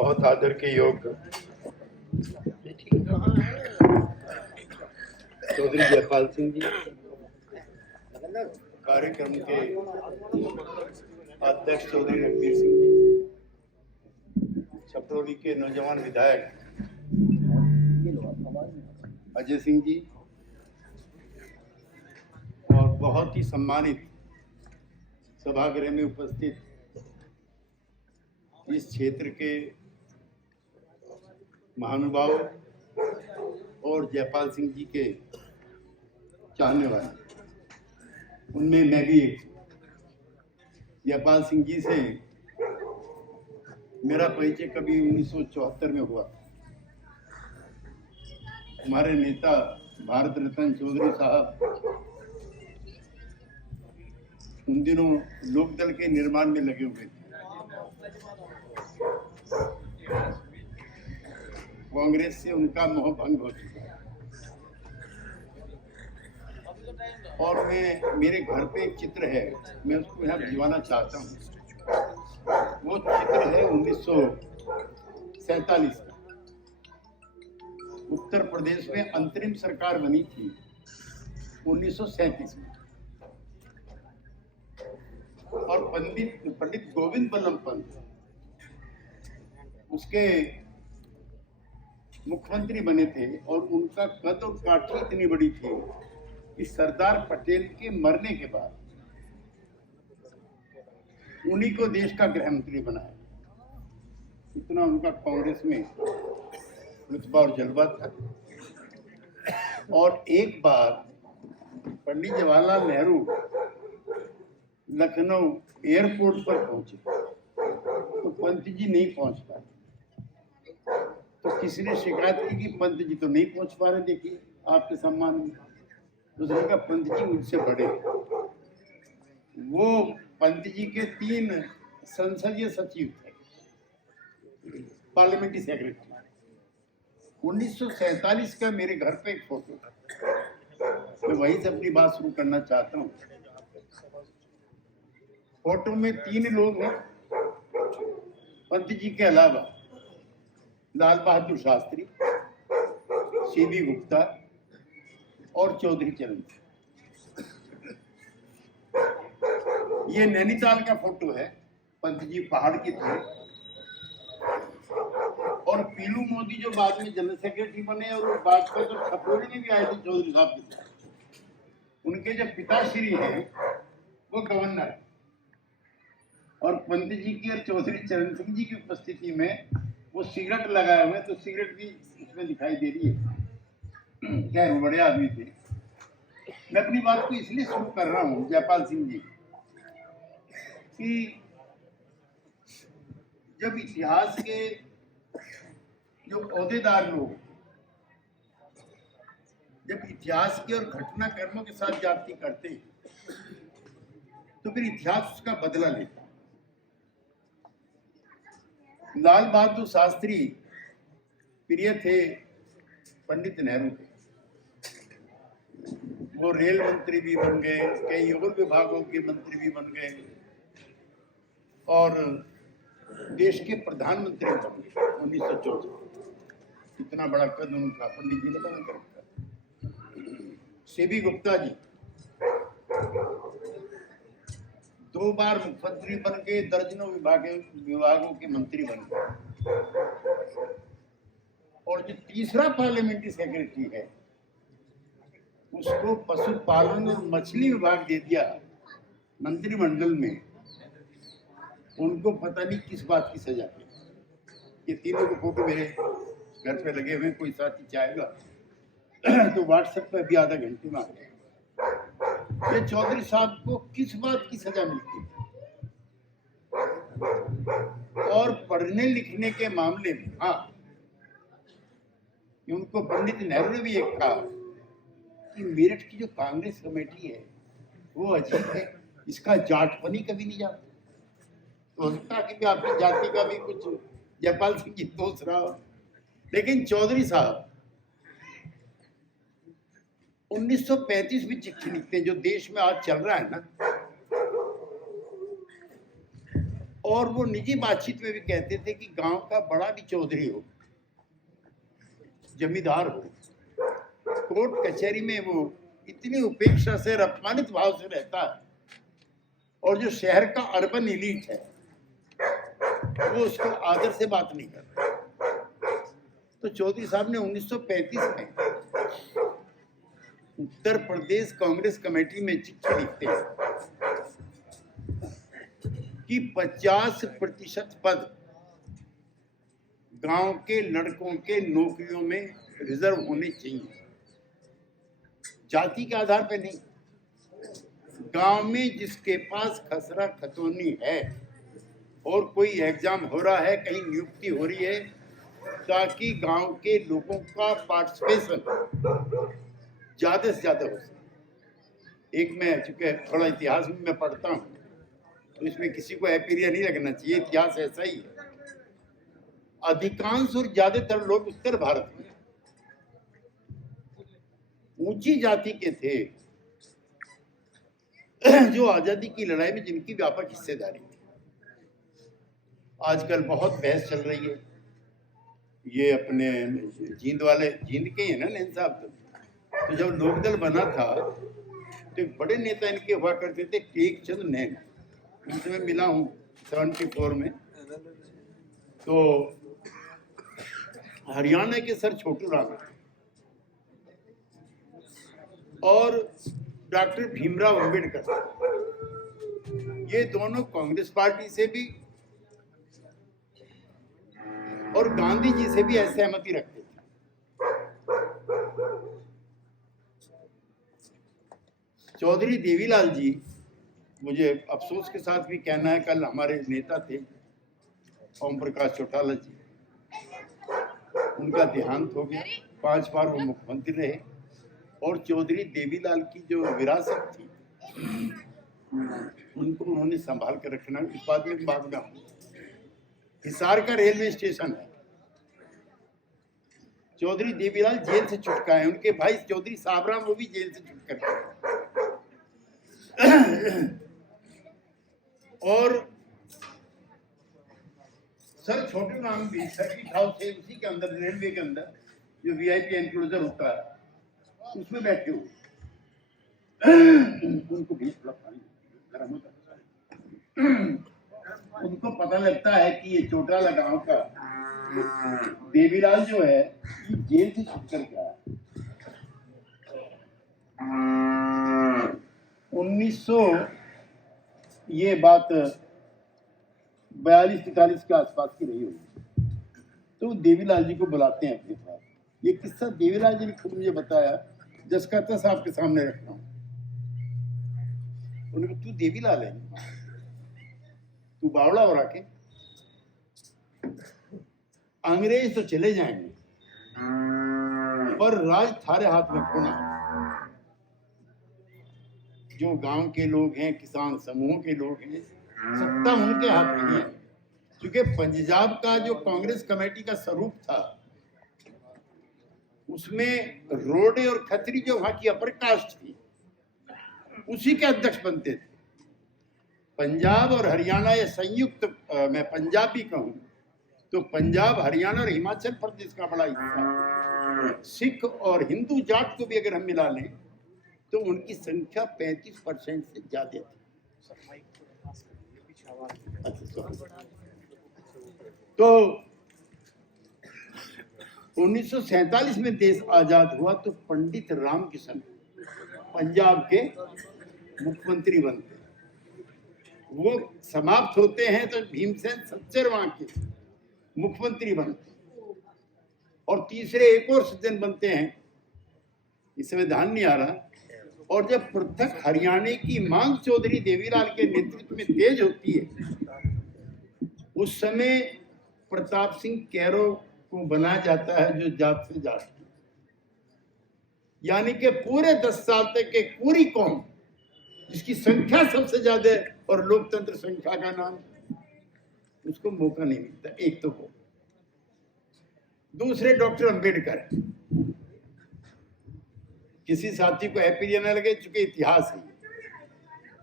बहुत आदर के योग्य चौधरी जयपाल सिंह जी, कार्यक्रम के अध्यक्ष चौधरी रणबीर सिंह जी, छपरौली के नौजवान विधायक अजय सिंह जी और बहुत ही सम्मानित सभागृह में उपस्थित इस क्षेत्र के महानुभाव और जयपाल सिंह जी के चाहने वाले, उनमें मैं भी एक। जयपाल सिंह जी से मेरा परिचय कभी 1974 में हुआ। हमारे नेता भारत रत्न चौधरी साहब उन दिनों लोकदल के निर्माण में लगे हुए थे। कांग्रेस से उनका मोह भंग हो चुका है और मेरे घर पे एक चित्र है, मैं उसको यहाँ भिजवाना चाहता हूँ। वो चित्र है 1947 का। उत्तर प्रदेश में अंतरिम सरकार बनी थी 1937 में और पंडित गोविंद बल्लभ पंत उसके मुख्यमंत्री बने थे और उनका कद और काठी इतनी बड़ी थी कि सरदार पटेल के मरने के बाद उन्हीं को देश का गृह मंत्री बनाया। इतना उनका कांग्रेस में रुतबा और जज्बा था। और एक बार पंडित जवाहरलाल नेहरू लखनऊ एयरपोर्ट पर पहुंचे तो पंत जी नहीं पहुंच पाए। तो किसी ने शिकायत की कि पंत जी तो नहीं पहुंच पा रहे, देखिए आपके सम्मान में। दूसरे का पंत जी मुझसे बड़े। वो पंत जी के 3 संसदीय सचिव थे, पार्लियामेंट्री सेक्रेटरी। 1947 का मेरे घर पे एक फोटो, मैं वहीं से अपनी बात शुरू करना चाहता हूँ। फोटो में 3 लोग हैं पंत जी के अलावा, लाल बहादुर शास्त्री, सीबी गुप्ता और चौधरी चरण। ये नैनीताल का फोटो है, पंत जी पहाड़ के थे। और पीलू मोदी जो बाद में जनरल सेक्रेटरी बने और भाजपा तो छपरौली में भी आए थे चौधरी साहब के साथ। उनके जो पिताश्री हैं वो गवर्नर है। और पंत जी की और चौधरी चरण सिंह जी की उपस्थिति में वो सिगरेट लगाए हुए, तो सिगरेट भी इसमें दिखाई दे रही है। क्या वो बड़े आदमी थे। मैं अपनी बात को इसलिए शुरू कर रहा हूँ जयपाल सिंह जी कि जब इतिहास के जो ओहदेदार लोग जब इतिहास के और घटनाक्रमों के साथ जाति करते हैं तो फिर इतिहास उसका बदला लेता। लाल बहादुर शास्त्री प्रिय थे पंडित नेहरू के। वो रेल मंत्री भी बन गए, कई और विभागों के मंत्री भी बन गए और देश के प्रधानमंत्री बन गए 1964। इतना बड़ा कद उनका पंडित जी ने बना कर रखा। सीबी गुप्ता जी 2 बार मुख्यमंत्री बन गए, दर्जनों विभागों के मंत्री बन गए। और जो तीसरा पार्लियामेंट्री सेक्रेटरी है उसको पशुपालन और मछली विभाग दे दिया मंत्रिमंडल में। उनको पता नहीं किस बात की सजा थी। ये तीनों के फोटो मेरे घर पे लगे हुए, कोई साथी चाहेगा तो व्हाट्सएप पे अभी आधा घंटे में आ गए। ये चौधरी साहब को किस बात की सजा मिलती है? और पढ़ने लिखने के मामले में हाँ, उनको पंडित नेहरू ने भी एक कहा कि मेरठ की जो कांग्रेस कमेटी है वो अजीब है, इसका जाटपनी कभी नहीं जाता। तो हो सकता है कि आपकी जाति का भी कुछ जयपाल सिंह जी दोस्त रहा। लेकिन चौधरी साहब 1935 में चिट्ठी लिखते हैं, जो देश में आज चल रहा है ना, और वो निजी बातचीत में भी कहते थे कि गांव का बड़ा भी चौधरी हो, जमींदार हो, कोर्ट कचहरी में वो इतनी उपेक्षा से और अपमानित भाव से रहता है, और जो शहर का अर्बन एलीट है वो उसको आदर से बात नहीं करता। तो चौधरी साहब ने 1935 में उत्तर प्रदेश कांग्रेस कमेटी में चिट्ठी लिखते हैं कि 50% पद गांव के लड़कों के नौकरियों में रिजर्व होने चाहिए, जाति के आधार पर नहीं। गांव में जिसके पास खसरा खतौनी है और कोई एग्जाम हो रहा है, कहीं नियुक्ति हो रही है, ताकि गांव के लोगों का पार्टिसिपेशन ज्यादा से ज्यादा हो सके। एक मैं चूंकि थोड़ा इतिहास में मैं पढ़ता हूँ तो इसमें किसी को एपीरिया नहीं लगना चाहिए, इतिहास ऐसा ही है। अधिकांश और ज्यादातर लोग उत्तर भारत में ऊंची जाति के थे जो आजादी की लड़ाई में जिनकी व्यापक हिस्सेदारी थी। आजकल बहुत बहस चल रही है, ये अपने जींद वाले, जींद के ही है ना नैन साहब, तो जब लोकदल बना था तो एक बड़े नेता इनके हुआ करते थे, टेक चंद नैन, उनसे मैं मिला हूँ 74 में। तो हरियाणा के सर छोटू राम और डॉक्टर भीमराव अंबेडकर, ये दोनों कांग्रेस पार्टी से भी और गांधी जी से भी असहमति रखते थे। चौधरी देवीलाल जी, मुझे अफसोस के साथ भी कहना है, कल हमारे नेता थे ओम प्रकाश चौटाला जी, उनका देहांत हो गया। 5 बार वो मुख्यमंत्री रहे और चौधरी देवीलाल की जो विरासत थी उनको उन्होंने संभाल कर रखना। इस बात में बाद में हिसार का रेलवे स्टेशन है, चौधरी देवीलाल जेल से छुटका है, उनके भाई चौधरी साबराम वो भी जेल से छुट कर। और सर छोटू राम भी सर्किट हाउस है उसी के अंदर, रेलवे के अंदर जो वीआईपी एनक्लोजर होता है उसमें बैठे हुए, उनको भी थोड़ा पानी गर्म होता है। उनको पता लगता है कि ये चौटाला गांव का देवीलाल जो है ये जेल से छूट कर गया। 1900 ये बात 42-43 के आसपास की रही होगी। तो देवीलाल जी को बुलाते हैं अपने साथ। ये किस्सा देवीलाल जी ने खुद मुझे बताया, जिसका तस आपके सामने रखता हूँ। उन्होंने कहा, तू देवीलाल है, तू बावड़ा हो रखे, अंग्रेज तो चले जाएंगे पर राज थारे हाथ में खोना। जो गांव के लोग हैं, किसान समूहों के लोग हैं, सत्ता उनके हाथ में है। क्योंकि पंजाब का जो कांग्रेस कमेटी का स्वरूप था उसमें रोडे और खत्री जो वहां की अपर कास्ट थी उसी के अध्यक्ष बनते थे। पंजाब और हरियाणा ये संयुक्त, मैं पंजाबी कहूं तो पंजाब, हरियाणा और हिमाचल प्रदेश का बड़ा हिस्सा, सिख और हिंदू जाट को भी अगर हम मिला लें तो उनकी संख्या 35% से ज्यादा थी। तो 1947 में देश आजाद हुआ तो पंडित राम किशन पंजाब के मुख्यमंत्री बनते, वो समाप्त होते हैं तो भीमसेन सच्चर वहां के मुख्यमंत्री बनते, और तीसरे एक और सज्जन बनते हैं, इसमें ध्यान नहीं आ रहा। और जब पृथक हरियाणा की मांग चौधरी देवीलाल के नेतृत्व में तेज होती है उस समय प्रताप सिंह कैरो को बनाया जाता है जो जात से जात, यानी कि पूरे 10 साल तक एक पूरी कौम जिसकी संख्या सबसे ज्यादा और लोकतंत्र संख्या का नाम, उसको मौका नहीं मिलता। एक तो वो, दूसरे डॉक्टर अंबेडकर, किसी साथी को एपीरिया न लगे चूंकि इतिहास है।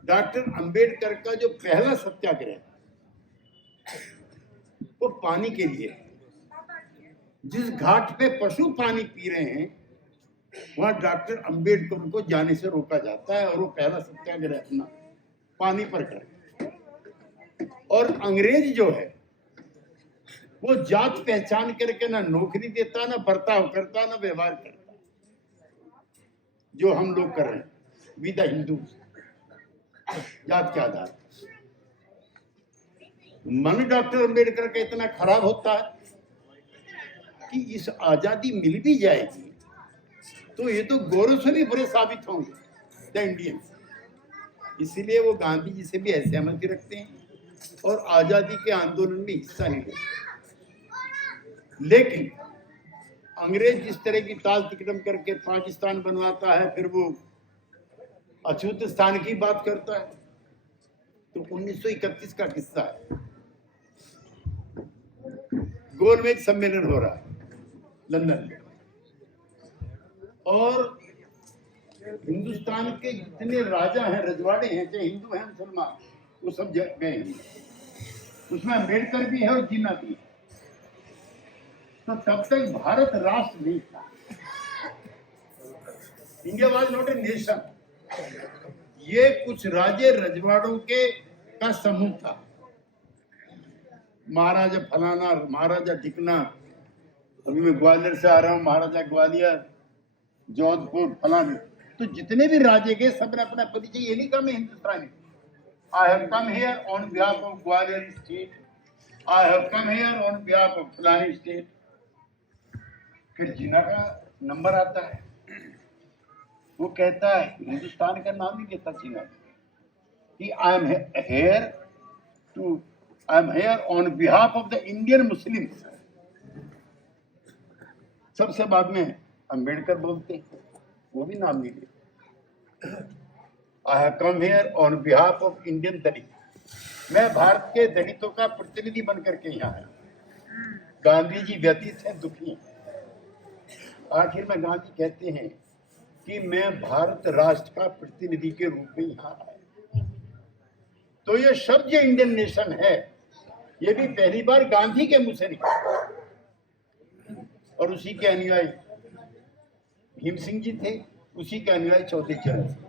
डॉक्टर अंबेडकर का जो पहला सत्याग्रह पानी के लिए है। जिस घाट पे पशु पानी पी रहे हैं वहां डॉक्टर अंबेडकर को जाने से रोका जाता है और वो पहला सत्याग्रह अपना पानी पर करते। और अंग्रेज जो है वो जात पहचान करके ना नौकरी देता, ना बर्ताव करता, ना व्यवहार करता, जो हम लोग कर रहे हैं विद द हिंदू जात के आधार। मन डॉक्टर अंबेडकर का इतना खराब होता है कि इस आजादी मिल भी जाएगी तो ये तो गौरव से भी बुरे साबित होंगे द इंडियंस। इसीलिए वो गांधी जी से भी असहमति रखते हैं और आजादी के आंदोलन में हिस्सा नहीं लेते। लेकिन अंग्रेज जिस तरह की ताल तिकड़म करके पाकिस्तान बनवाता है, फिर वो अछूत स्थान की बात करता है, तो 1931 का किस्सा है। गोलमेज सम्मेलन हो रहा है लंदन में और हिंदुस्तान के जितने राजा हैं, रजवाड़े हैं, चाहे हिंदू हैं मुसलमान, वो सब गए हैं। उसमें अम्बेडकर भी है और जिन्ना भी है। तो तब तक भारत राष्ट्र नहीं था। India was not a nation. ये कुछ राजे रजवाड़ों के का समूह था। महाराजा फलाना, महाराजा टिकना, अभी मैं ग्वालियर से आ रहा हूँ, महाराजा ग्वालियर, जोधपुर, फलाने, तो जितने भी राजे गए सब ने अपना परिचय ये नहीं कहा मैं Hindustani. I have come here on behalf of Gwalior state, I have come here on behalf of फलानी स्टेट। फिर जिना का नंबर आता है, वो कहता है, हिंदुस्तान का नाम नहीं लेता जिना कि I am here on behalf of the Indian Muslims. सबसे बाद में अंबेडकर बोलते हैं, वो भी नाम नहीं लेते। I have come here on behalf of Indian Dalit. मैं भारत के दलितों का प्रतिनिधि बनकर के यहाँ आया। गांधी जी व्यतीत हैं, दुखी हैं। आखिर में गांधी कहते हैं कि मैं भारत राष्ट्र का प्रतिनिधि के रूप में यहाँ आया। तो ये शब्द जो इंडियन नेशन है, ये भी पहली बार गांधी के मुंह से निकला। और उसी के अनुयायी भीम सिंह जी थे, उसी के अनुयायी चौधरी चरण सिंह।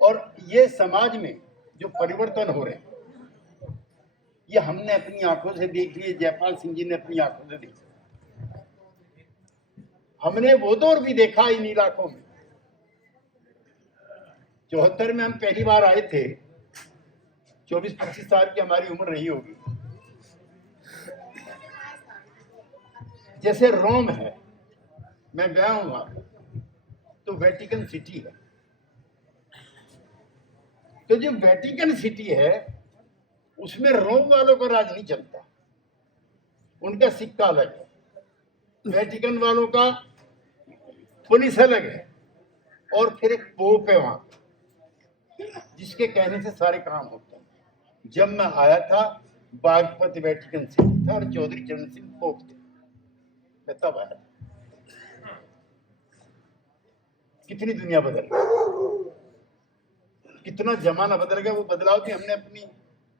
और ये समाज में जो परिवर्तन हो रहे हैं, ये हमने अपनी आंखों से देख लिए। जयपाल सिंह जी ने अपनी आंखों से देखा। हमने वो दौर भी देखा इन इलाकों में। 74 में हम पहली बार आए थे, 24-25 साल की हमारी उम्र रही होगी। जैसे रोम है, मैं गया हूं वहां, तो वेटिकन सिटी है। तो जो वेटिकन सिटी है उसमें रोम वालों का राज नहीं चलता, उनका सिक्का अलग है। वेटिकन वालों का पुलिस अलग है और फिर एक पोप है वहां जिसके कहने से सारे काम होते हैं। जब मैं आया था, बागपत वेटिकन सिटी था और चौधरी चरण सिंह पोप थे। मैं तब आया था। कितनी दुनिया बदल गई, कितना जमाना बदल गया। वो बदलाव भी हमने अपनी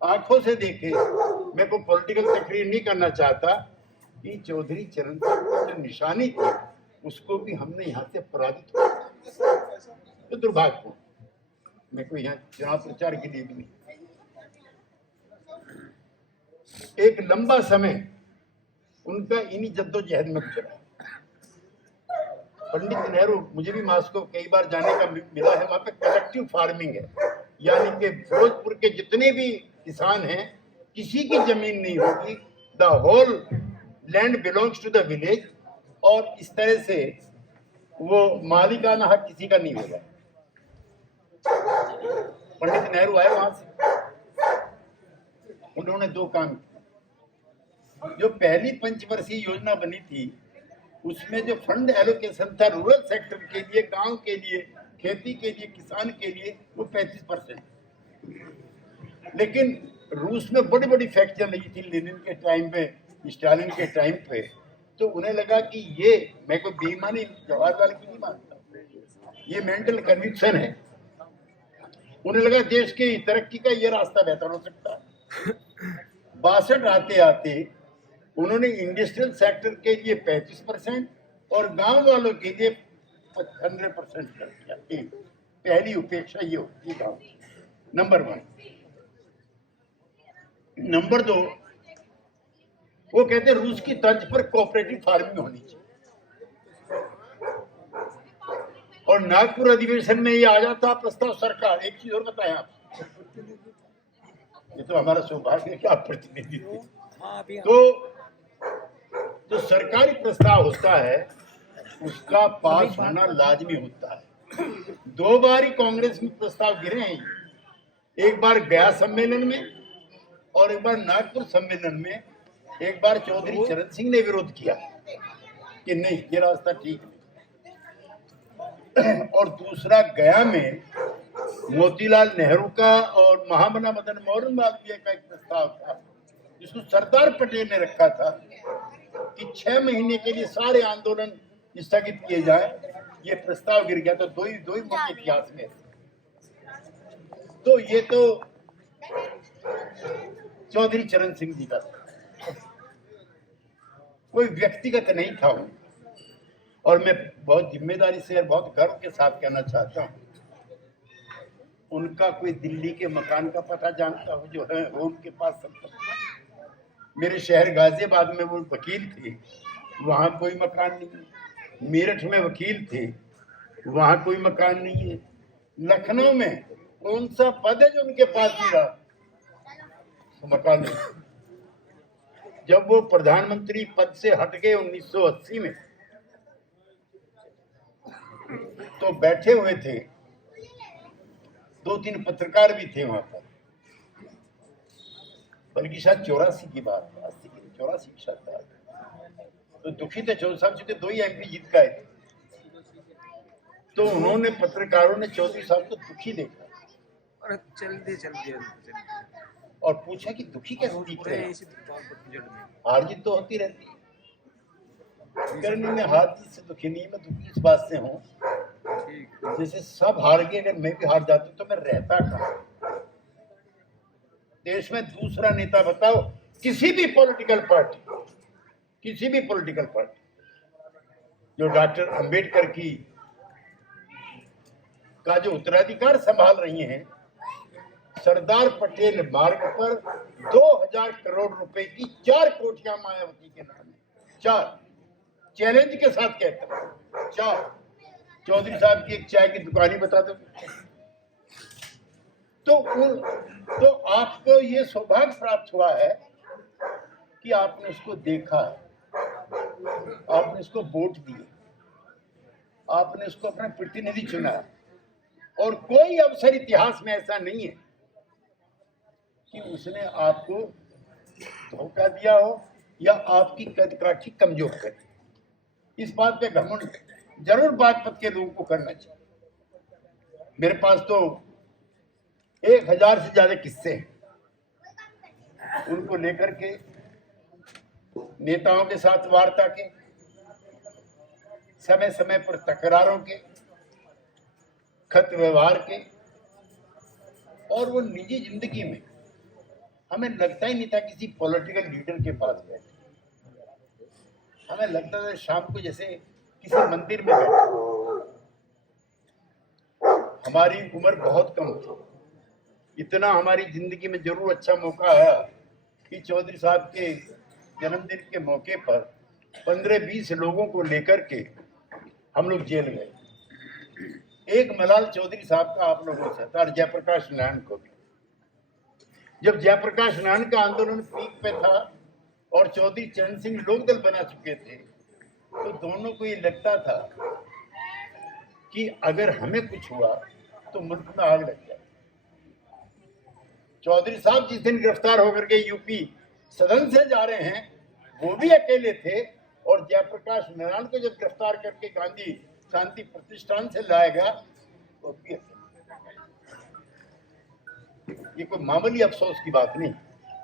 आंखों से देखे। मैं कोई पॉलिटिकल तकरीर नहीं करना चाहता कि चौधरी चरण सिंह की जो निशानी थी उसको भी हमने यहाँ से पराजित किया। तो दुर्भाग्यपूर्ण। मैं कोई यहाँ चुनाव प्रचार के लिए भी नहीं। एक लंबा समय उनका इन्हीं जद्दोजहद में गुजरा। पंडित नेहरू, मुझे भी मास्को कई बार जाने का मिला है। वहां पे कलेक्टिव फार्मिंग है, यानी कि फिरोजपुर के जितने भी किसान हैं, किसी की जमीन नहीं होगी। The whole land belongs to the village. और इस तरह से वो मालिकाना हक किसी का नहीं होगा। पंडित नेहरू आए वहां से, उन्होंने दो काम किए। जो पहली पंचवर्षीय योजना बनी थी उसमें जो फंड एलोकेशन था रूरल सेक्टर के लिए, गांव के लिए, खेती के लिए, किसान के लिए, वो 35%। लेकिन रूस में बड़ी बड़ी फैक्ट्रियां लगी थी लेनिन के टाइम पे, स्टालिन के टाइम पे। तो उन्हें लगा कि ये, मैं कोई बेईमानी जवाहरलाल की नहीं मानता, ये मेंटल कन्विक्शन है। उन्हें लगा देश की तरक्की का ये रास्ता बेहतर हो सकता है। 62 आते आते उन्होंने इंडस्ट्रियल सेक्टर के लिए 35% और गांव वालों के लिए 100% कर दिया। एक पहली उपेक्षा ये होती है गांव। नंबर 1। नंबर 2, वो कहते हैं रूस की तर्ज पर कोऑपरेटिव फार्मिंग होनी चाहिए। और नागपुर अधिवेशन में ये आ जाता प्रस्ताव सरकार। एक चीज और बताएं आप, ये तो हमारा सौभाग्य है कि आप प्रतिनिधि थे। तो सरकारी प्रस्ताव होता है, उसका पास होना लाजमी होता है। 2 बार ही कांग्रेस में प्रस्ताव गिरे हैं, एक बार गया सम्मेलन में और एक बार नागपुर सम्मेलन में। एक बार चौधरी चरण सिंह ने विरोध किया कि नहीं, ये रास्ता ठीक नहीं। और दूसरा गया में मोतीलाल नेहरू का और महामना मदन मोहन मालवीय का एक प्रस्ताव था, जिसको सरदार पटेल ने रखा था कि 6 महीने के लिए सारे आंदोलन स्थगित किए जाए। ये प्रस्ताव गिर गया। तो दो ही मुख्य इतिहास में। तो ये तो चौधरी चरण सिंह जी का कोई व्यक्तिगत नहीं था। और मैं बहुत जिम्मेदारी से और बहुत गर्व के साथ कहना चाहता हूँ, उनका कोई दिल्ली के मकान का पता जानता हो जो है वो उनके पास सब। मेरे शहर गाजियाबाद में वो वकील थे, वहाँ कोई मकान नहीं है। मेरठ में वकील थे, वहाँ कोई मकान नहीं है। लखनऊ में कौन सा पद है जो उनके पास मिला? तो मकान नहीं। जब वो प्रधानमंत्री पद से हट गए 1980 में, तो बैठे हुए थे, 2-3 पत्रकार भी थे वहां पर, बल्कि शायद 84 की बात है, 80 की 84 की शायद बात। तो दुखी थे चौधरी साहब, चूंकि 2 ही MP जीत गए थे। तो उन्होंने, पत्रकारों ने चौधरी साहब को दुखी देखा और पूछा कि दुखी कैसे दिख रहे हैं? हार जीत तो होती रहती है। मैं हार जीत से दुखी नहीं, मैं दुखी इस बात से हूँ, जैसे सब हार गए, अगर मैं भी हार जाता तो मैं रहता कहाँ? देश में दूसरा नेता बताओ, किसी भी पॉलिटिकल पार्टी जो डॉक्टर अंबेडकर की का जो उत्तराधिकार संभाल रही हैं, सरदार पटेल मार्ग पर 2000 करोड़ रुपए की 4 कोठियां मायावती के नाम है। 4 चैलेंज के साथ कहता हूं, 4। चौधरी साहब की एक चाय की दुकान ही बता दो। तो आपको ये सौभाग्य प्राप्त हुआ है कि आपने उसको देखा, आपने उसको वोट दिए, आपने उसको अपना प्रतिनिधि चुना। और कोई अवसर इतिहास में ऐसा नहीं है कि उसने आपको धोखा दिया हो या आपकी कदकाठी कमजोर कर दी। इस बात पे घमंड जरूर बागपत के लोगों को करना चाहिए। मेरे पास तो 1000 से ज्यादा किस्से हैं उनको लेकर के, नेताओं के साथ वार्ता के, समय समय पर तकरारों के, खत व्यवहार के। और वो निजी जिंदगी में हमें लगता ही नहीं था किसी पॉलिटिकल लीडर के पास बैठे। हमें लगता था शाम को जैसे किसी मंदिर में बैठे। हमारी उम्र बहुत कम थी, इतना हमारी जिंदगी में जरूर अच्छा मौका आया कि चौधरी साहब के जन्मदिन के मौके पर 15-20 लोगों को लेकर के हम लोग जेल गए। एक मलाल चौधरी साहब का आप लोगों से था, और जयप्रकाश नारायण को भी। जब जयप्रकाश नारायण का आंदोलन पीक पे था और चौधरी चरण सिंह लोकदल बना चुके थे, तो दोनों को ये लगता था कि अगर हमें कुछ हुआ तो मुल्क में आग लग जाए। चौधरी साहब जिस दिन गिरफ्तार होकर के यूपी सदन से जा रहे हैं, वो भी अकेले थे। और जयप्रकाश नारायण को जब गिरफ्तार करके गांधी शांति प्रतिष्ठान से लाया गया, तो भी ये कोई मामूली अफसोस की बात नहीं।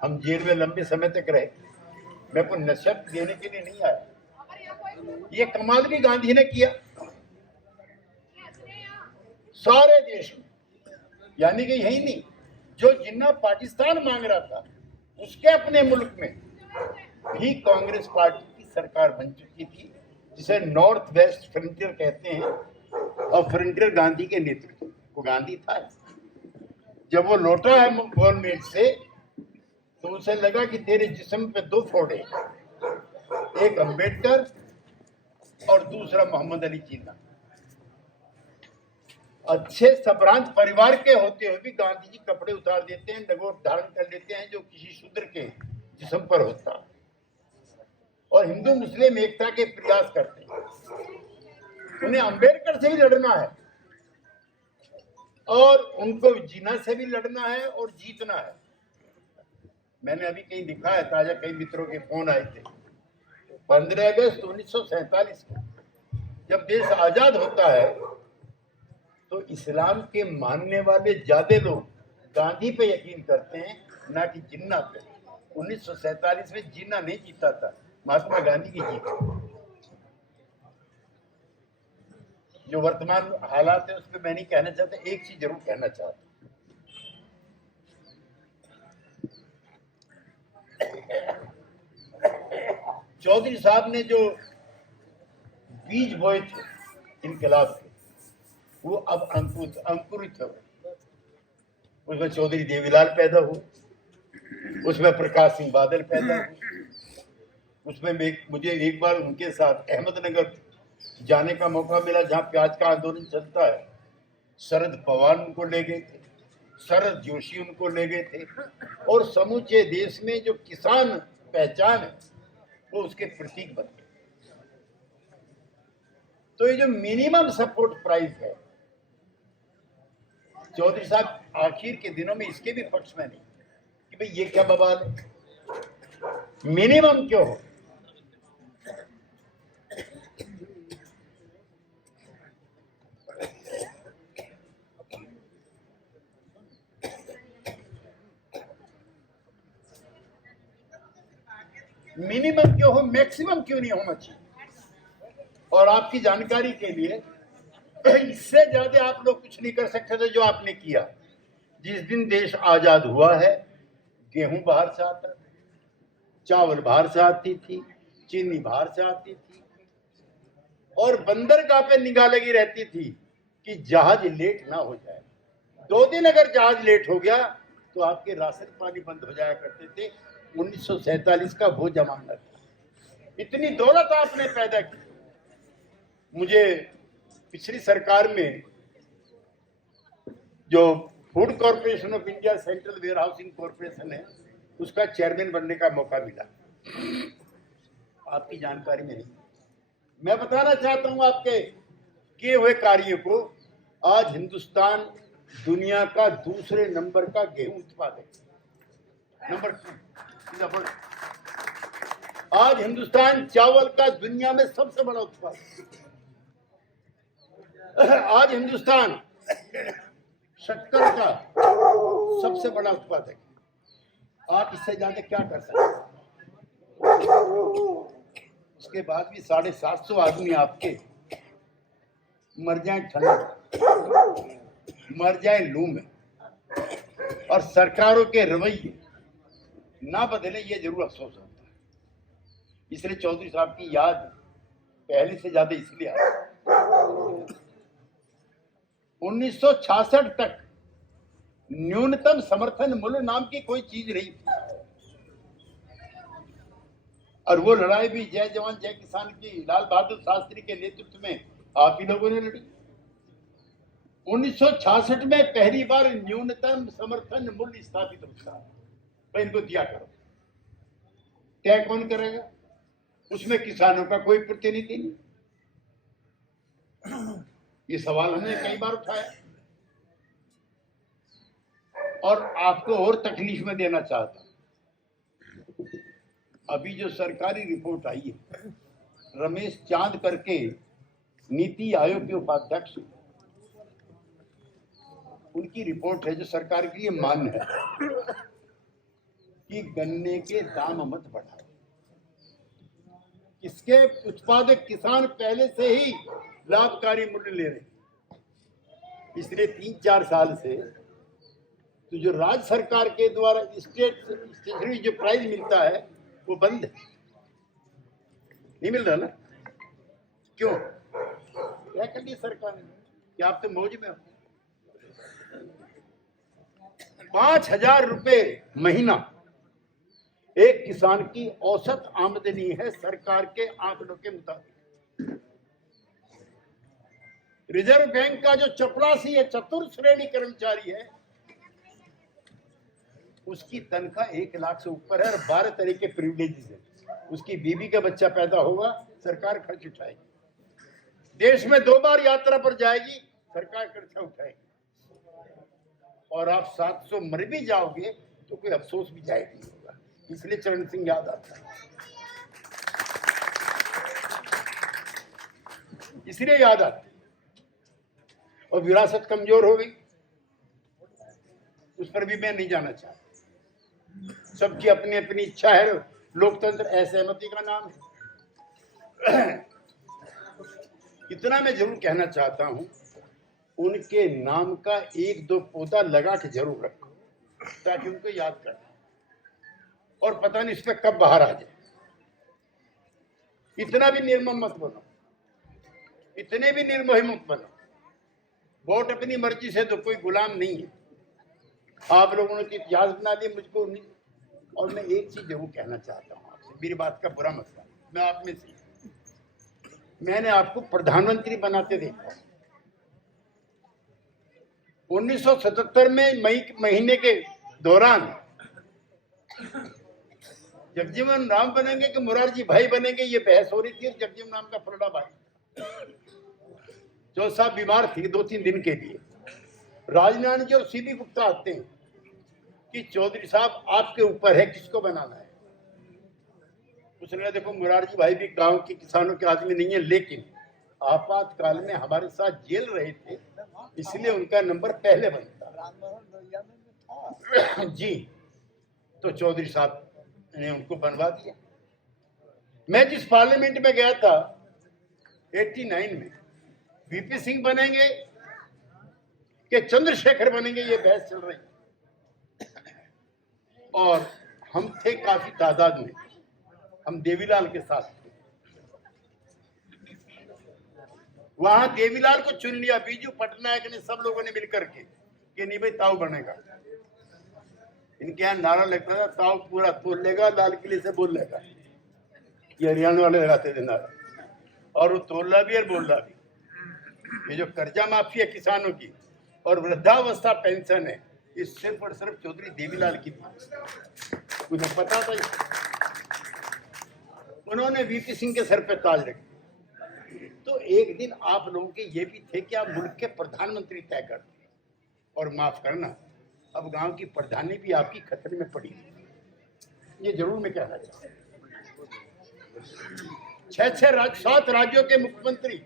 हम जेल में लंबे समय तक रहे। मैं कोई नसीहत देने के लिए नहीं आया। ये कमाल भी गांधी ने किया सारे देश में, यानी कि यही नहीं, जो जिन्ना पाकिस्तान मांग रहा था उसके अपने मुल्क में भी कांग्रेस पार्टी की सरकार बन चुकी थी, जिसे नॉर्थ वेस्ट फ्रंटियर कहते हैं, और फ्रंटियर गांधी के नेतृत्व, वो गांधी था। जब वो लौटा है गवर्नमेंट से, तो उसे लगा कि तेरे जिस्म पे दो फोड़े, एक अंबेडकर और दूसरा मोहम्मद अली जिन्ना। अच्छे संभ्रांत परिवार के होते हुए भी गांधी जी कपड़े उतार देते हैं, नगोट धारण कर लेते हैं, जो किसी शूद्र के जिस्म पर होता, और हिंदू मुस्लिम एकता के प्रयास करते हैं। उन्हें अंबेडकर से भी लड़ना है, और उनको जिन्ना से भी लड़ना है और जीतना है। मैंने अभी कहीं लिखा है, ताजा कई मित्रों के फोन आए थे, 15 अगस्त 1947 को जब देश आजाद होता है, तो इस्लाम के मानने वाले ज्यादा लोग गांधी पे यकीन करते हैं, ना कि जिन्ना पे। 1947 में जिन्ना नहीं जीता था, महात्मा गांधी की जीत। जो वर्तमान हालात है उस पर मैं नहीं कहना चाहता, एक चीज जरूर कहना चाहता। चौधरी साहब ने जो बीज बोए थे इनकलाब के, वो अब अंकुरित हो। उसमें चौधरी देवीलाल पैदा हुए, उसमें प्रकाश सिंह बादल पैदा हुए, उसमें मुझे एक बार उनके साथ अहमदनगर जाने का मौका मिला, जहां प्याज का आंदोलन चलता है। शरद पवार उनको ले गए थे, शरद जोशी उनको ले गए थे, और समूचे देश में जो किसान पहचान है वो उसके प्रतीक बन गए। तो ये जो मिनिमम सपोर्ट प्राइस है, चौधरी साहब आखिर के दिनों में इसके भी पक्ष में नहीं कि भाई ये क्या बवाल है, मिनिमम क्यों हो। मिनिमम क्यों हो, मैक्सिमम क्यों नहीं होना चाहिए। और आपकी जानकारी के लिए, इससे ज्यादा आप लोग कुछ नहीं कर सकते थे जो आपने किया। जिस दिन देश आजाद हुआ है, गेहूं बाहर से आता था, चावल बाहर से आती थी, चीनी बाहर से आती थी, और बंदरगाह पे निगाह लगी रहती थी कि जहाज लेट ना हो जाए। 2 दिन अगर जहाज लेट हो गया तो आपके राशन पानी बंद हो जाया करते थे। 1947 का वो जमाना था। इतनी दौलत आपने पैदा की। मुझे पिछली सरकार में जो Food Corporation of India Central Warehousing Corporation है, उसका चेयरमैन बनने का मौका मिला। आपकी जानकारी में नहीं, मैं बताना चाहता हूं आपके किए हुए कार्य को। आज हिंदुस्तान दुनिया का दूसरे नंबर का गेहूं उत्पादक, नंबर 2। आज हिंदुस्तान चावल का दुनिया में सबसे बड़ा उत्पादक। आज हिंदुस्तान शक्कर का सबसे बड़ा उत्पादक। आप इससे ज्यादा क्या कर सकते हैं। उसके बाद भी 750 आदमी आपके मर जाए ठंड, मर जाए लू में, और सरकारों के रवैये ना बदले, ये जरूर अफसोस होता है। इसलिए चौधरी साहब की याद पहले से ज्यादा इसलिए आ रही। 1966 तक न्यूनतम समर्थन मूल्य नाम की कोई चीज नहीं थी, और वो लड़ाई भी जय जवान जय किसान की लाल बहादुर शास्त्री के नेतृत्व में आप ही लोगों ने लड़ी। 1966 में पहली बार न्यूनतम समर्थन मूल्य स्थापित होता है, तो इनको दिया करो। तय कौन करेगा? उसमें किसानों का कोई प्रतिनिधि नहीं। ये सवाल हमने कई बार उठाया, और आपको और तकलीफ में देना चाहता। अभी जो सरकारी रिपोर्ट आई है, रमेश चांद करके नीति आयोग के उपाध्यक्ष, उनकी रिपोर्ट है जो सरकार के लिए मान्य है कि गन्ने के दाम मत बढ़ाओ। इसके उत्पादक किसान पहले से ही लाभकारी मूल्य ले रहे, इसलिए 3-4 साल से तो जो राज्य सरकार के द्वारा स्टेशनरी जो प्राइस मिलता है वो बंद है, नहीं मिल रहा ना। क्यों? क्या कर दी सरकार ने कि आप तो मौज में हो। 5,000 रुपए महीना एक किसान की औसत आमदनी है सरकार के आंकड़ों के मुताबिक। रिजर्व बैंक का जो चपरासी है, चतुर्थ श्रेणी कर्मचारी है, उसकी तनख्वाह 1 लाख से ऊपर है और 12 तरह के प्रिविलेजेस है। उसकी बीबी का बच्चा पैदा होगा, सरकार खर्च उठाएगी। देश में 2 बार यात्रा पर जाएगी, सरकार खर्चा उठाएगी। और आप 700 मर भी जाओगे तो कोई अफसोस भी जाहिर नहीं होगा। इसलिए चरण सिंह याद आता है, इसलिए याद आता है। और विरासत कमजोर हो गई, उस पर भी मैं नहीं जाना चाहता। सबकी अपनी अपनी इच्छा है, लोकतंत्र असहमति का नाम है। इतना मैं जरूर कहना चाहता हूं, उनके नाम का 1-2 पौधा लगा के जरूर रखो ताकि उनको याद कर, और पता नहीं इस पे कब बाहर आ जाए। इतना भी निर्मम मत बनो, इतने भी निर्मोही मत बनो। वोट अपनी मर्जी से तो कोई गुलाम नहीं है। आप लोगों ने इतिहास बना दिया, मुझको नहीं। और मैं एक चीज जरूर कहना चाहता हूँ आपसे, मेरी बात का बुरा मत मानो, मैं आप में से, मैंने आपको प्रधानमंत्री बनाते देखा। 1977 में मई महीने के दौरान जगजीवन राम बनेंगे कि मुरारजी भाई बनेंगे, ये बहस हो रही थी। जगजीवन राम का फलड़ा भाई जो साहब बीमार थे 2-3 दिन के लिए, राजनारायण जी और सीबी गुप्ता आते हैं कि चौधरी साहब आपके ऊपर है, किसको बनाना है। उसने कहा देखो मुरारजी भाई भी गांव के किसानों के आदमी नहीं है, लेकिन आपातकाल में हमारे साथ जेल रहे थे, इसलिए उनका नंबर पहले बनता जी। तो चौधरी साहब ने उनको बनवा दिया। मैं जिस पार्लियामेंट में गया था 89 में, वीपी सिंह बनेंगे कि चंद्रशेखर बनेंगे, ये बहस चल रही। और हम थे काफी तादाद में, हम देवीलाल के साथ थे। वहां देवीलाल को चुन लिया बीजू पटनायक ने, सब लोगों ने मिलकर के कि नहीं भाई ताऊ बनेगा। इनके यहाँ नारा लगता था, ताऊ पूरा तोड़ लेगा, लाल किले से बोल लेगा। ये हरियाणा वाले लगाते थे नारा, और वो तोड़ला भी और बोलला भी। ये जो कर्जा माफी है किसानों की और वृद्धावस्था पेंशन है, ये सिर्फ और सिर्फ चौधरी देवीलाल की थी। उन्हें पता था, उन्होंने वीपी सिंह के सर पे ताज रखा। तो एक दिन आप लोगों के ये भी थे कि आप मुल्क के प्रधानमंत्री तय कर दें। और माफ करना, अब गांव की प्रधानी भी आपकी खतरे में पड़ी, ये जरूर मैं कहना चाहता हूं। 7 राज्यों के मुख्यमंत्री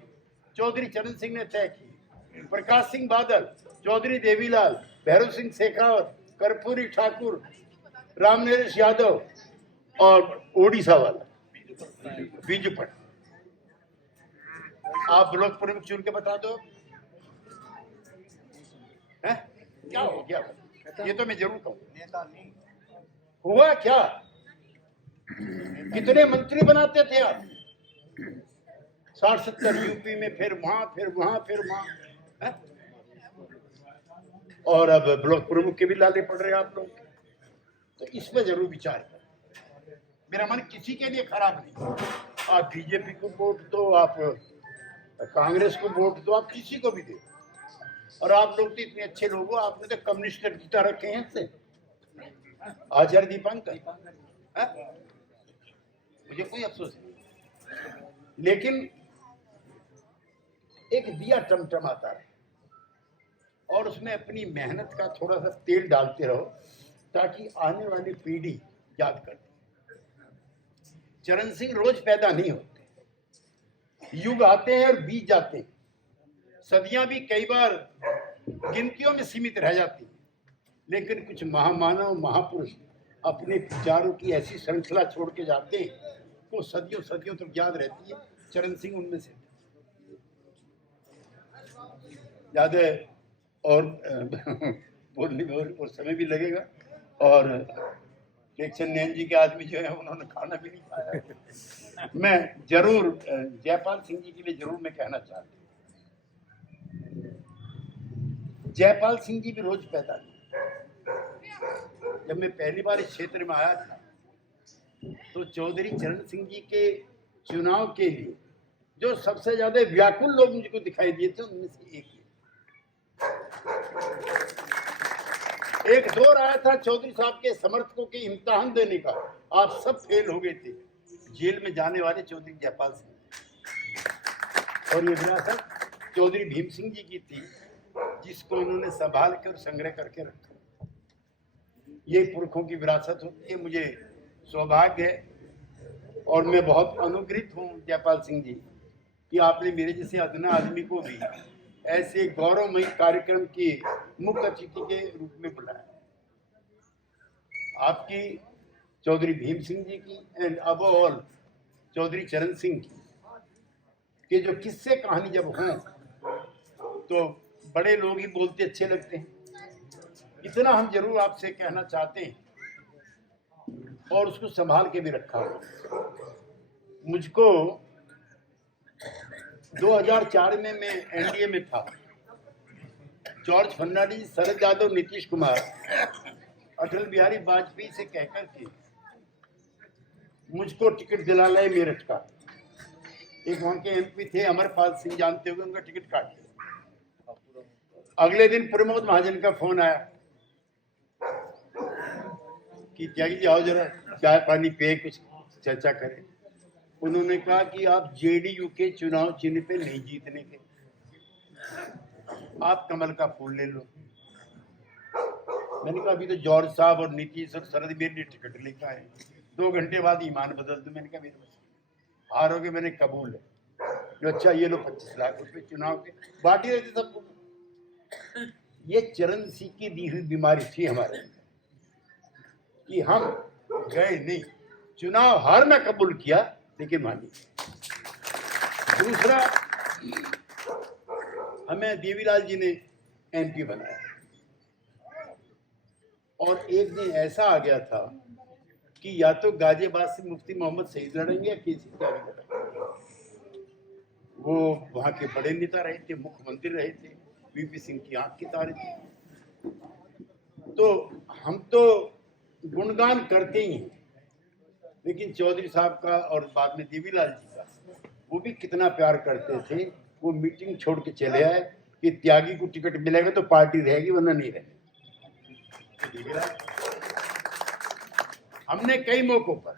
चौधरी चरण सिंह ने तय की। प्रकाश सिंह बादल, चौधरी देवीलाल, भैरव सिंह शेखावत, कर्पूरी ठाकुर, रामनरेश यादव और ओडिशा वाला बीजू पटनायक। आप ब्लॉक प्रमुख चुन के बता दो है? क्या हो गया? ये तो मैं जरूर कहूँ, नेता नहीं हुआ क्या? कितने मंत्री बनाते थे आप? 60-70 यूपी में, फिर वहां फिर वहां फिर वहां, और अब ब्लॉक प्रमुख के भी लाले पड़ रहे आप लोग। तो इस पर जरूर विचार करें। मेरा मन किसी के लिए खराब नहीं। आप बीजेपी को वोट दो, आप कांग्रेस को वोट दो, आप किसी को भी दे। और आप लोग तो इतने अच्छे लोग हो, आपने तो कम्युनिस्ट जीता रखे हैं से आचार्य दीपांकर, मुझे कोई अफसोस नहीं। लेकिन एक दिया टमटमाता है और उसमें अपनी मेहनत का थोड़ा सा तेल डालते रहो ताकि आने वाली पीढ़ी याद कर। चरण सिंह रोज पैदा नहीं होते, युग आते हैं और बीत जाते हैं। सदियां भी कई बार गिनतियों में सीमित रह जाती हैं, लेकिन कुछ महामानव महापुरुष अपने विचारों की ऐसी श्रृंखला छोड़ के जाते हैं तो सदियों सदियों तक याद रहती है। चरण सिंह उनमें से याद है। और बोलने में और समय भी लगेगा। और केशव नैन जी के आदमी जो है उन्होंने खाना भी नहीं खाया। मैं जरूर जयपाल सिंह जी के लिए जरूर मैं कहना चाहता हूँ, जयपाल सिंह जी भी रोज पैदा नहीं। जब मैं पहली बार इस क्षेत्र में आया था तो चौधरी चरण सिंह जी के चुनाव के लिए जो सबसे ज्यादा व्याकुल लोग मुझको दिखाई दिए थे उनमें से एक दौर आया था चौधरी साहब के समर्थकों के इम्तिहान देने का, आप सब फेल हो गए थे। जेल में जाने वाले चौधरी जयपाल सिंह और ये विरासत चौधरी भीम सिंह जी की थी जिसको उन्होंने संभाल के और संग्रह करके रखा। ये पुरखों की विरासत होती है। मुझे सौभाग्य है और मैं बहुत अनुग्रहित हूँ जयपाल सिंह जी कि आपने मेरे जैसे अदना आदमी को भी ऐसे गौरवमयी कार्यक्रम के मुख्य अतिथि के रूप में बुलाया। आपकी चौधरी भीम सिंह जी की एंड अब ऑल चौधरी चरण सिंह की कि जो किस्से कहानी जब हों तो बड़े लोग ही बोलते अच्छे लगते हैं। इतना हम जरूर आपसे कहना चाहते हैं और उसको संभाल के भी रखा हो। मुझको 2004 में मैं एनडीए में था। जॉर्ज फर्नांडिस, शरद यादव, नीतीश कुमार अटल बिहारी वाजपेयी से कहकर के मुझको टिकट दिला लाए मेरठ का। एक वहां के एमपी थे अमरपाल सिंह, जानते होंगे, उनका टिकट काट दिया। अगले दिन प्रमोद महाजन का फोन आया कि त्यागी जी आओ जरा चाय पानी पे कुछ चर्चा करें। उन्होंने कहा कि आप जेडीयू के चुनाव चिन्ह पे नहीं जीतने के, आप कमल का फूल ले लो। मैंने कहा अभी तो जॉर्ज साहब और नीतीश और शरद मेरे लिए टिकट लेकर आए, 2 घंटे बाद ईमान बदल दो। मैंने कहा मेरे बस हारोगे, मैंने कबूल है। जो अच्छा ये लो 25 लाख रुपए चुनाव के बांटी रहते सबको। ये चरण सिंह की दी हुई बीमारी थी हमारे कि हम गए नहीं, चुनाव हारना कबूल किया लेकिन मानी। दूसरा, हमें देवीलाल जी ने एमपी बनाया और एक दिन ऐसा आ गया था कि या तो गाजियाबाद से मुफ्ती मोहम्मद सईद लड़ेंगे या केसी त्यागी लड़ेंगे। वो वहां के बड़े नेता रहे थे, मुख्यमंत्री रहे थे, वीपी सिंह की आंख की तारे थी। तो हम तो गुणगान करते ही हैं, लेकिन चौधरी साहब का और बाद में देवीलाल जी का वो भी कितना प्यार करते थे। वो मीटिंग छोड़ के चले आए कि त्यागी को टिकट मिलेगा तो पार्टी रहेगी वरना नहीं रहेगी। हमने कई मौकों पर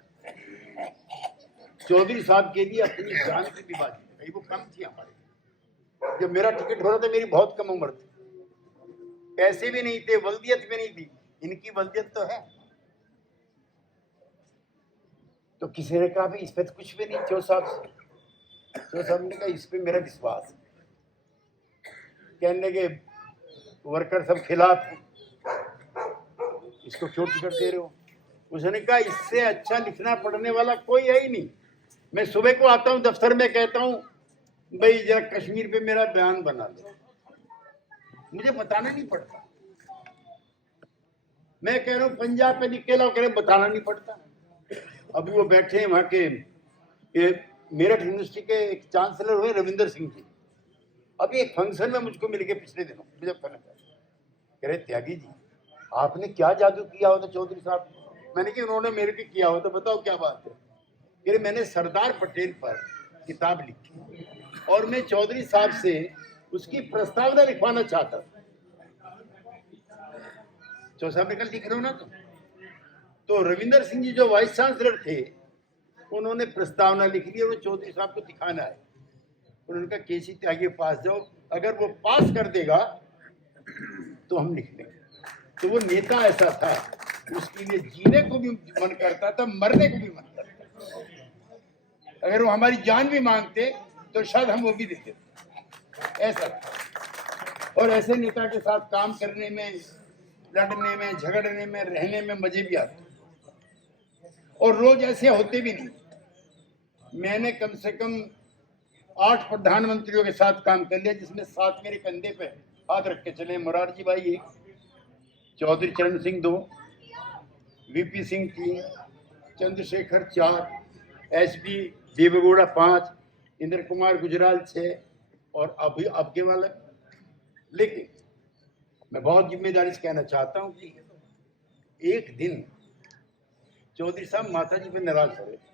चौधरी साहब के लिए अपनी जान की भी बात की, वो कम थी हमारे। जब मेरा टिकट हो रहा था मेरी बहुत कम उम्र थी, पैसे भी नहीं थे, वल्दियत भी नहीं थी। इनकी वल्दियत तो है। तो किसी ने कहा भाई इस पे तो कुछ भी नहीं। चौ साहब ने कहा इस पे मेरा विश्वास है। कहने के वर्कर सब खिलाफ हैं, इसको क्यों टिकट दे रहे हो? उसने कहा इससे अच्छा लिखना पढ़ने वाला कोई है ही नहीं। मैं सुबह को आता हूँ दफ्तर में, कहता हूँ भाई जरा कश्मीर पे मेरा बयान बना दो, मुझे बताना नहीं पड़ता। मैं कह रहा हूँ पंजाब पे लिख के लाओ, कह रहे बताना नहीं पड़ता। अभी वो बैठे हैं वहां के मेरठ यूनिवर्सिटी के एक चांसलर हुए रविंदर सिंह जी, अभी एक फंक्शन में मुझको मिल गए पिछले दिनों। मुझे कह रहे त्यागी जी आपने क्या जादू किया होता चौधरी साहब? मैंने कि उन्होंने मेरे पे किया हो तो बताओ क्या बात है? कह रहे मैंने सरदार पटेल पर किताब लिखी और मैं चौधरी साहब से उसकी प्रस्तावना लिखवाना चाहता था। चौधरी साहब ने कल लिख रहे हो ना तुम? तो रविंदर सिंह जी जो वाइस चांसलर थे उन्होंने प्रस्तावना लिख ली और चौधरी साहब को दिखाना है। उन्होंने कहा केसी त्यागी के पास जाओ, अगर वो पास कर देगा तो हम लिख लेंगे। तो वो नेता ऐसा था, उसके लिए जीने को भी मन करता था, मरने को भी मन करता था। अगर वो हमारी जान भी मांगते तो शायद हम वो भी देते, ऐसा था। और ऐसे नेता के साथ काम करने में, लड़ने में, झगड़ने में, रहने में मजे भी आते और रोज ऐसे होते भी नहीं। मैंने कम से कम 8 प्रधानमंत्रियों के साथ काम कर लिया, जिसमें 7 मेरे कंधे पे हाथ रख के चले। मोरारजी भाई एक, चौधरी चरण सिंह 2, वीपी सिंह 3, चंद्रशेखर 4, एसबी देवेगौड़ा 5, इंद्र कुमार गुजराल 6 और अभी अब के वाला। लेकिन मैं बहुत जिम्मेदारी से कहना चाहता हूं कि एक दिन चौधरी साहब माता जी पे नाराज हो रहे थे,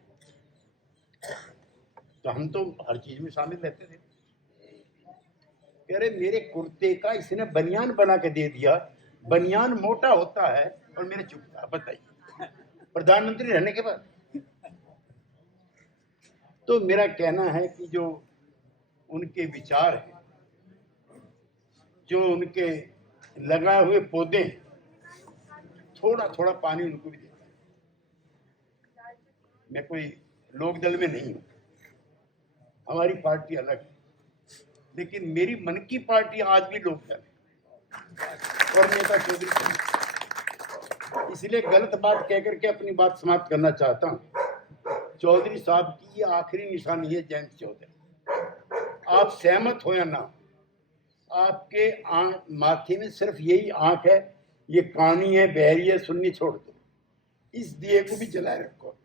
तो हम तो हर चीज में शामिल रहते थे। कह रहे मेरे कुर्ते का इसने बनियान बना के दे दिया, बनियान मोटा होता है और मेरे चुप था। बताइए, प्रधानमंत्री रहने के बाद। तो मेरा कहना है कि जो उनके विचार हैं, जो उनके लगाए हुए पौधे हैं, थोड़ा थोड़ा पानी उनको भी देता है। मैं कोई लोक दल में नहीं हूं, हमारी पार्टी अलग है, लेकिन मेरी मन की पार्टी आज भी लोक दल है और नेता चौधरी साहब। इसलिए गलत बात कह करके अपनी बात समाप्त करना चाहता हूं। चौधरी साहब की ये आखिरी निशानी है जयंत चौधरी। आप सहमत हो या ना, आपके माथे में सिर्फ यही आंख है, ये कानी है, बहरी है, सुननी छोड़ दो। इस दिए को भी जलाए रखो।